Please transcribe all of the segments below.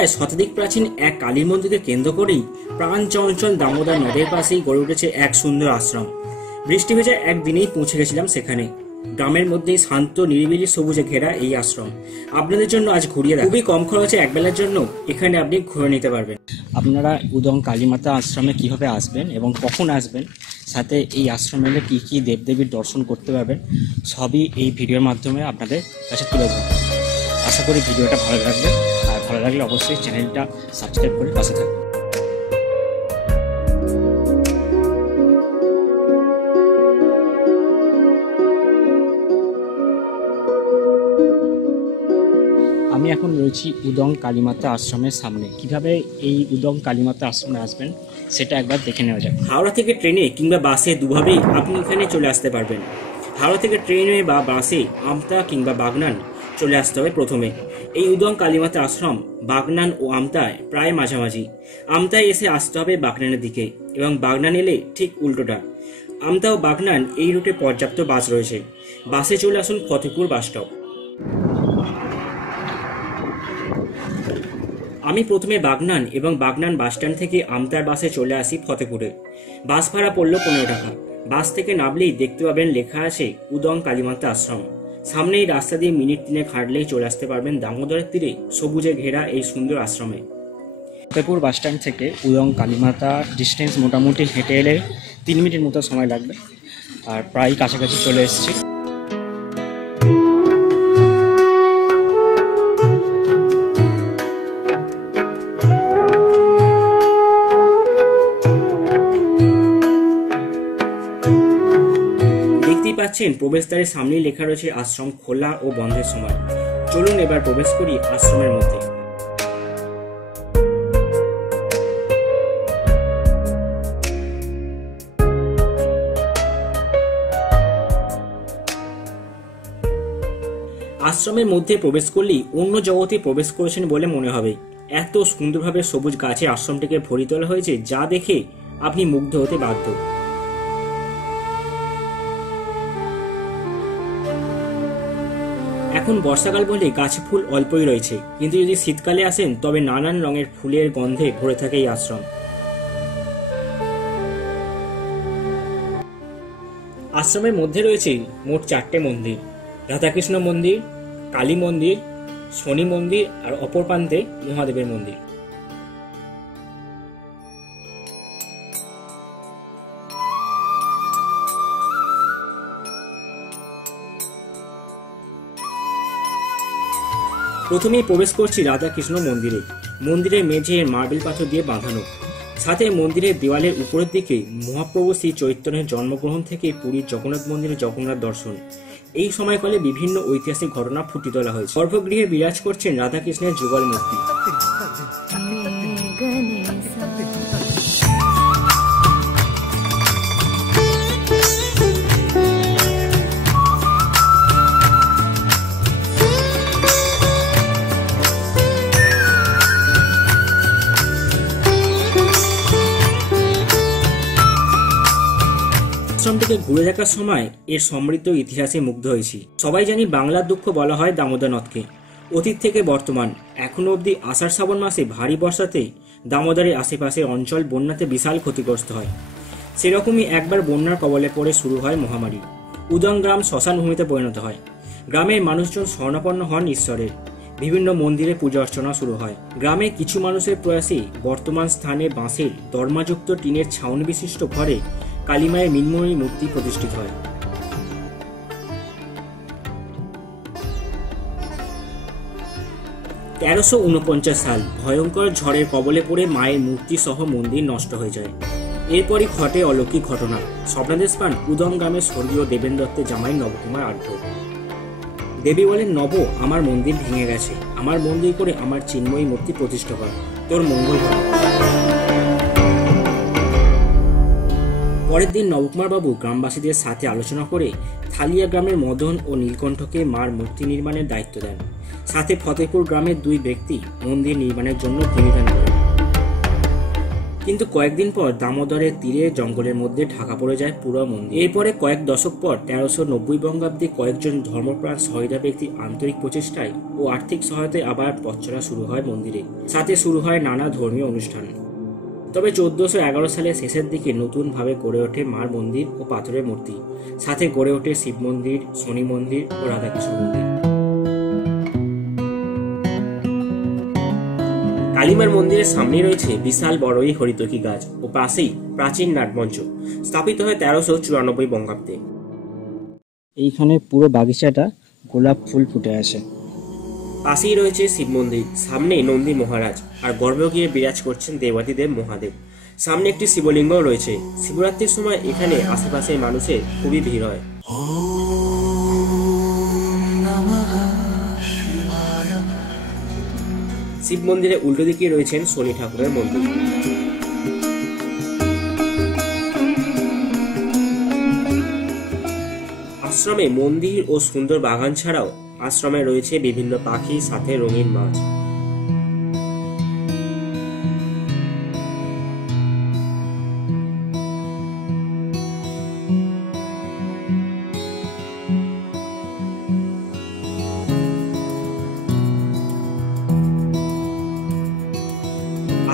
যায় শতাধিক প্রাচীন এক কালী মন্দিরকে কেন্দ্র করেই প্রাণ চঞ্চল দামোদর নদের পাশেই গড়ে উঠেছে এক সুন্দর আশ্রম। বৃষ্টি ভেজা একদিনেই পৌঁছে গেছিলাম সেখানে। গ্রামের মধ্যেই শান্ত নিরিবিলি সবুজে ঘেরা এই আশ্রম আপনাদের জন্য আজ ঘুরিয়ে দেখাবো। খুবই কম খরচে একবেলার জন্য এখানে আপনি ঘুরে নিতে পারবেন। আপনারা উদং কালীমাতা আশ্রমে কিভাবে আসবেন এবং কখন আসবেন, সাথে এই আশ্রমে এলে কী কী দেবদেবীর দর্শন করতে পারবেন, সবই এই ভিডিওর মাধ্যমে আপনাদের কাছে তুলে ধরব। আশা করি ভিডিওটা ভালো লাগবে, আর ভালো লাগলে অবশ্যই চ্যানেলটা সাবস্ক্রাইব করে পাশে থাকবেন। আমি এখন রয়েছি উদং কালীমাতা আশ্রমের সামনে। কিভাবে এই উদং কালীমাতা আশ্রমে আসবেন সেটা একবার দেখে নেওয়া যাক। হাওড়া থেকে ট্রেনে কিংবা বাসে দুভাবেই আপনি এখানে চলে আসতে পারবেন। হাওড়া থেকে ট্রেনে বা বাসে আমতা কিংবা বাগনান চলে আসতে হবে প্রথমে। এই উদং কালীমাতা আশ্রম বাগনান ও আমতায় প্রায় মাঝামাঝি। আমতায় এসে আসতে হবে বাগনানের দিকে, এবং বাগনান এলে ঠিক উল্টোটা। আমতা ও বাগনান এই রুটে পর্যাপ্ত বাস রয়েছে। বাসে চলে আসুন ফতেপুর বাস স্টপ। আমি প্রথমে বাগনান এবং বাগনান বাসস্ট্যান্ড থেকে আমতার বাসে চলে আসি ফতেপুরে। বাস ভাড়া পড়ল 15 টাকা। বাস থেকে নামলেই দেখতে পাবেন লেখা আছে উদং কালীমাতা আশ্রম। সামনেই রাস্তা দিয়ে মিনিট 3 হাঁটলেই চলে আসতে পারবেন দামোদরের তীরে সবুজে ঘেরা এই সুন্দর আশ্রমে। ফতেপুর বাসস্ট্যান্ড থেকে উদং কালীমাতা ডিস্টেন্স মোটামুটি হেঁটে এলে 3 মিনিটের মতো সময় লাগবে, আর প্রায় কাছাকাছি চলে এসেছি। পাচ্ছেন প্রবেশদ্বারের সামনেই লেখা রয়েছে আশ্রম খোলা ও বন্ধের সময়। চলুন এবার প্রবেশ করি আশ্রমের মধ্যে। আশ্রমের মধ্যে প্রবেশ করলেই অন্য জগতে প্রবেশ করেছেন বলে মনে হবে। এত সুন্দরভাবে সবুজ গাছে আশ্রমটিকে ভরি তোলা হয়েছে, যা দেখে আপনি মুগ্ধ হতে বাধ্য। এখন বর্ষাকাল বলে গাছে ফুল অল্পই রয়েছে, কিন্তু যদি শীতকালে আসেন তবে নানান রঙের ফুলের গন্ধে ভরে থাকে এই আশ্রম। আশ্রমের মধ্যে রয়েছে মোট 4টে মন্দির: রাধাকৃষ্ণ মন্দির, কালী মন্দির, শনি মন্দির, আর অপর প্রান্তে মহাদেবের মন্দির। প্রথমেই প্রবেশ করছি রাধাকৃষ্ণ মন্দিরে। মন্দিরের মেঝে মার্বেল পাথর দিয়ে বাঁধানো, সাথে মন্দিরের দেওয়ালের উপরের দিকে মহাপ্রভু শ্রী চৈতন্যের জন্মগ্রহণ থেকে পুরীর জগন্নাথ মন্দিরে জগন্নাথ দর্শন। এই সময়কালে বিভিন্ন ঐতিহাসিক ঘটনা ফুটিয়ে তোলা হয়েছে। গর্ভগৃহে বিরাজ করছেন রাধাকৃষ্ণের যুগল মূর্তি। আশ্রমটিকে ঘুরে দেখার সময় এর সমৃদ্ধ ইতিহাসে মুগ্ধ হয়েছি। সবাই জানি বাংলার দুঃখ বলা হয় দামোদর নদকে। অতীত থেকে বর্তমান এখনো অবধি আষাঢ় শ্রাবণ মাসে ভারী বর্ষাতে দামোদরের আশেপাশের অঞ্চল বন্যাতে বিশাল ক্ষতিগ্রস্ত হয়। সেরকমই একবার বন্যার কবলে পড়ে শুরু হয় মহামারী। উদং গ্রাম শ্মশান ভূমিতে পরিণত হয়। গ্রামের মানুষজন শরণাপন্ন হন ঈশ্বরের। বিভিন্ন মন্দিরে পূজা অর্চনা শুরু হয়। গ্রামে কিছু মানুষের প্রয়াসে বর্তমান স্থানে বাঁশের দরমাযুক্ত টিনের ছাউনি বিশিষ্ট ঘরে কালীমায়ের মৃন্ময়ী মূর্তি প্রতিষ্ঠিত হয়। 1349 সাল ভয়ঙ্কর ঝড়ের কবলে পড়ে মায়ের মূর্তি সহ মন্দির নষ্ট হয়ে যায়। এরপরই ঘটে অলৌকিক ঘটনা। স্বপ্নাদেশ পান উদং গ্রামের স্বর্গীয় দেবেন দত্তের জামাই নবকুমার আর্য। দেবী বলেন, নব, আমার মন্দির ভেঙে গেছে, আমার মন্দির করে আমার চিন্ময়ী মূর্তি প্রতিষ্ঠা কর, তোর মঙ্গল হবে। পরের দিন নবকুমার বাবু গ্রামবাসীদের সাথে আলোচনা করে থালিয়া গ্রামের মদন ও নীলকণ্ঠকে মার মূর্তি নির্মাণের দায়িত্ব দেন। সাথে ফতেপুর গ্রামের 2 ব্যক্তি মন্দির নির্মাণের জন্য ভূমি দান করেন। কিন্তু কয়েকদিন পর দামোদরের তীরে জঙ্গলের মধ্যে ঢাকা পড়ে যায় পুরো মন্দির। এরপরে কয়েক দশক পর 1390 বঙ্গাব্দে কয়েকজন ধর্মপ্রাণ সহিদা ব্যক্তির আন্তরিক প্রচেষ্টায় ও আর্থিক সহায়তায় আবার পথ চলা শুরু হয় মন্দিরে। সাথে শুরু হয় নানা ধর্মীয় অনুষ্ঠান। তবে 1411 সালের শেষের দিকে নতুনভাবে গড়ে ওঠে মার মন্দির ও পাথরের মূর্তি। সাথে গড়ে ওঠে শিব মন্দির, শনি মন্দির ও রাধাকৃষ্ণ মন্দির। কালীমার মন্দিরের সামনেই রয়েছে বিশাল বড়ই হরিতকি গাছ ও পাশেই প্রাচীন নাটমঞ্চ, স্থাপিত হয় 1394 বঙ্গাব্দে। এইখানে পুরো বাগিচাটা গোলাপ ফুল ফুটে আছে। পাশেই রয়েছে শিব মন্দির, সামনে নন্দী মহারাজ আর গর্ভগৃহে বিরাজ করছেন দেবাদিদেব মহাদেব। সামনে একটি শিবলিঙ্গ রয়েছে। শিবরাত্রির সময় এখানে আশেপাশের মানুষের খুবই ভিড় হয়। শিব মন্দিরের উল্টো দিকে রয়েছেন শনি ঠাকুরের মন্দির। আশ্রমে মন্দির ও সুন্দর বাগান ছাড়াও আশ্রমে রয়েছে বিভিন্ন পাখি, সাথে রঙিন মাছ।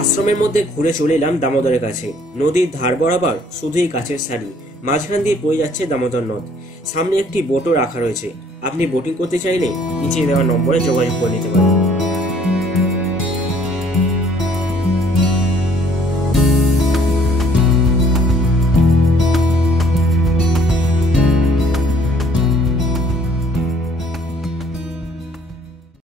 আশ্রমের মধ্যে ঘুরে চলে এলাম দামোদরের কাছে। নদীর ধার বরাবর শুধুই গাছের সারি, মাঝখান দিয়ে বয়ে যাচ্ছে দামোদর নদ। সামনে একটি বোটও রাখা রয়েছে। আপনি বোটিং করতে চাইলে নিচে দেওয়া নম্বরে যোগাযোগ করে নিতে পারেন।